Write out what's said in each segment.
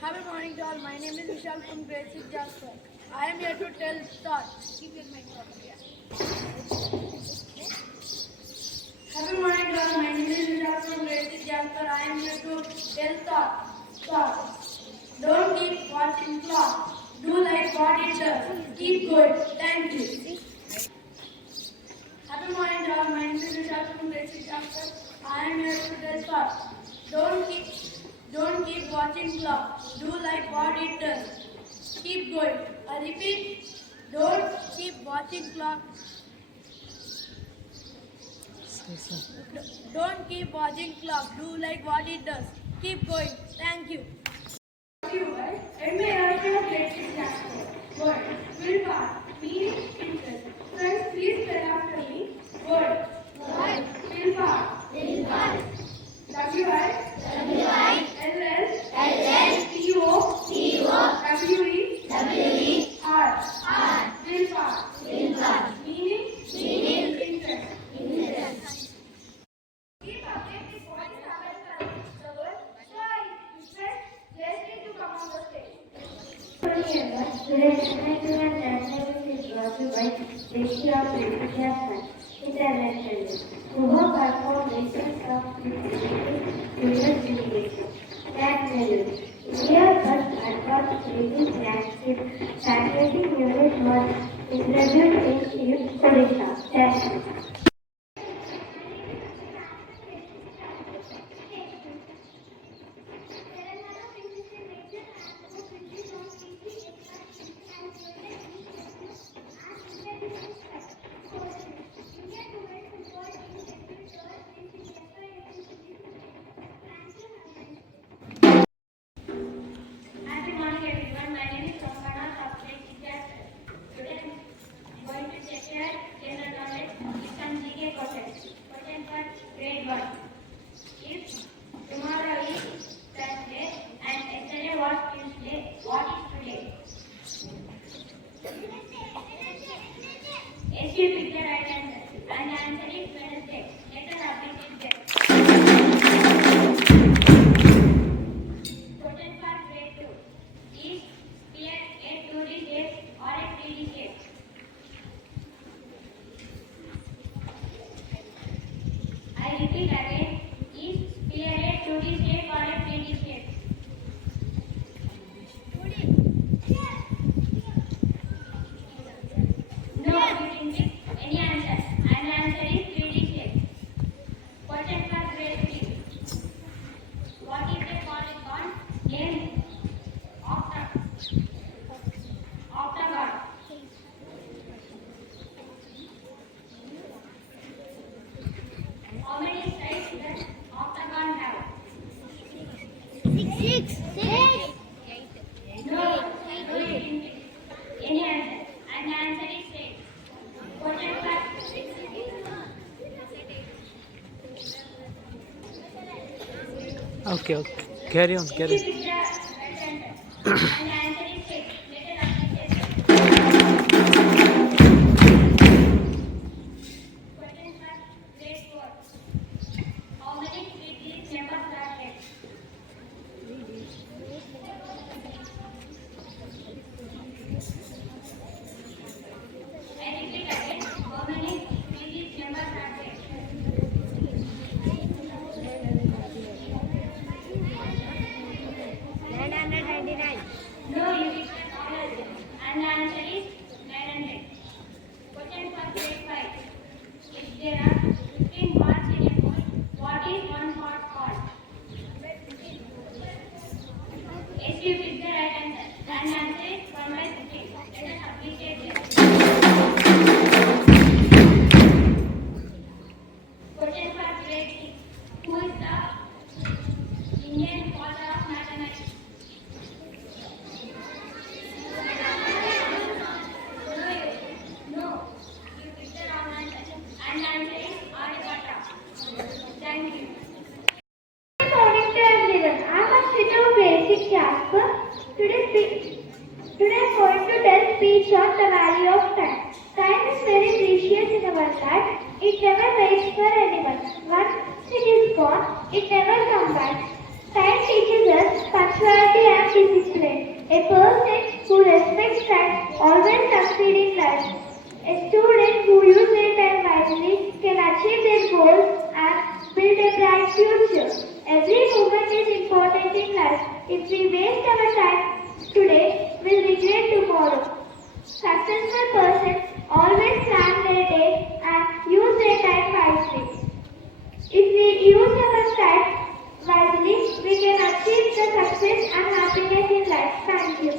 Happy morning to all. My name is Vishal from Grade VI Jasper. I am here to tell thoughts. Keep your mic open. Yeah. Happy morning to all. My name is Vishal from Grade VI Jasper. I am here to tell thoughts. Don't keep watching clock. Do like what it does. Keep going. Thank you. Happy morning to all. My name is Vishal from Grade VI Jasper. I am here to tell thoughts. Don't keep watching clock. Do like what it does. Keep going. I repeat, don't keep watching clock. Don't keep watching clock. Do like what it does. Keep going. Thank you. And may I also Grade VI Jasper. Word. Will part. Meaning interest. Friends, please spell after me. Word. Word. Will part. Will part. W-I. L-L. C-O. W-E. R. Will part. Meaning interest. Keep updated with what is happening around the world. So I request Jasper to come on the stage. Today's national anthem is brought to you by Grade VI Jasper International, who have performed lessons of student education. That value. India first advanced reading flagship patriotic unit was introduced in Odisha. Thank you. Grade 1. If tomorrow is Thursday and yesterday was Tuesday, what is today? Yes, you pick the right answer. And the answer is Wednesday. Let us update it there. Question for Grade 2. Is sphere a 2D shape or a 3D shape? I repeat again, is sphere a 2D shape or a 3D shape? 2D. No, you didn't pick any answer. And the answer is 3D shape. Question for Grade 3. What is a polygon named octagon? How many sides does octagon have? Six. No, you didn't pick any answer. And the answer is 8. Question Okay. Carry on. And the answer is 6. Let us Question for Grade 4. How many digits numbers are there? I repeat again. How many digits numbers are there? 999. No, you did not. And the answer is 900. Question for Grade 5. If there are 15 parts in a ball, what is one part called? Yes, you picked the right answer. And the answer is 1 by 15. Let us appreciate this. Question for Grade 6. Who is the Indian father of mathematics? No, you picked the wrong answer. And the answer is Aryabhatta. Thank you. Good morning to everyone. I am Ashita of Grade VI Jasper. Today I am going to tell speech on the value of time. Time is very precious in our life. It never waits for anyone. Once it is gone, it never comes back. Science teaches us punctuality and discipline. A person who respects time always succeeds in life. A student who uses their time wisely can achieve their goals and build a bright future. Every moment is important in life. If we waste our time today, we'll regret tomorrow. Successful persons always plan their day and use their time wisely. If we use our time wisely, we can achieve the success and happiness in life. Thank you.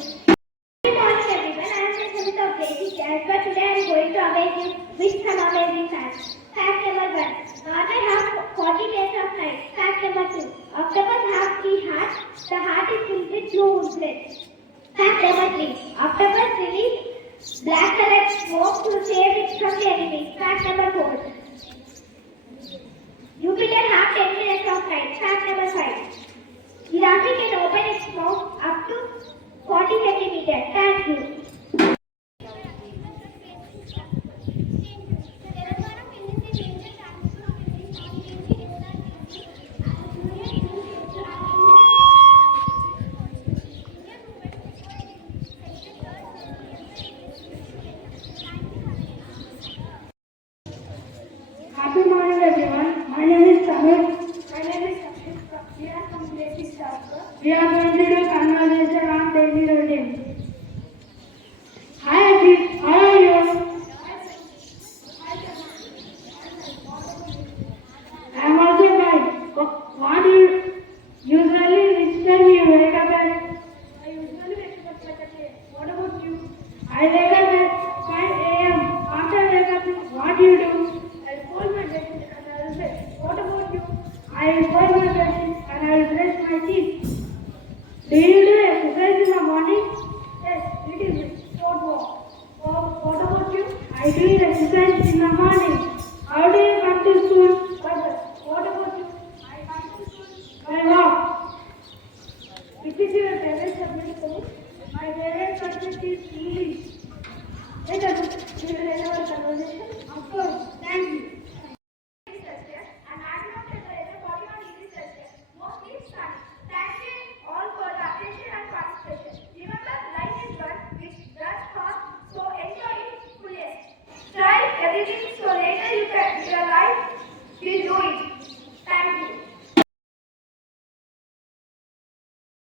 Good morning everyone, I am the student of Grade VI Jasper. Today I am going to amaze you with some amazing facts. Fact number 1. Normal have 40 days of night. Fact number 2. Octopus have 3 hearts. The heart is filled with blue blood. Fact number 3. Octopus release black colored smoke to save it from the enemy. Fact number 4. Jupiter have 10 minutes of night. Fact number 5. Giraffe can open its mouth up to 40 centimeters. Thank you. Happy morning everyone. My name is Samir. My name is Samir. We are from Grade VI Jasper. We are going to do conversation on daily routine. Hi Ajit, how are you? I am also fine. What do you usually which time you wake up at? I usually wake up at 8. What about you? I wake up at 5 a.m. After wake up, what do you do? I fold my bed and I will bed. What about you? I fold my bed and I will brush my teeth. Do you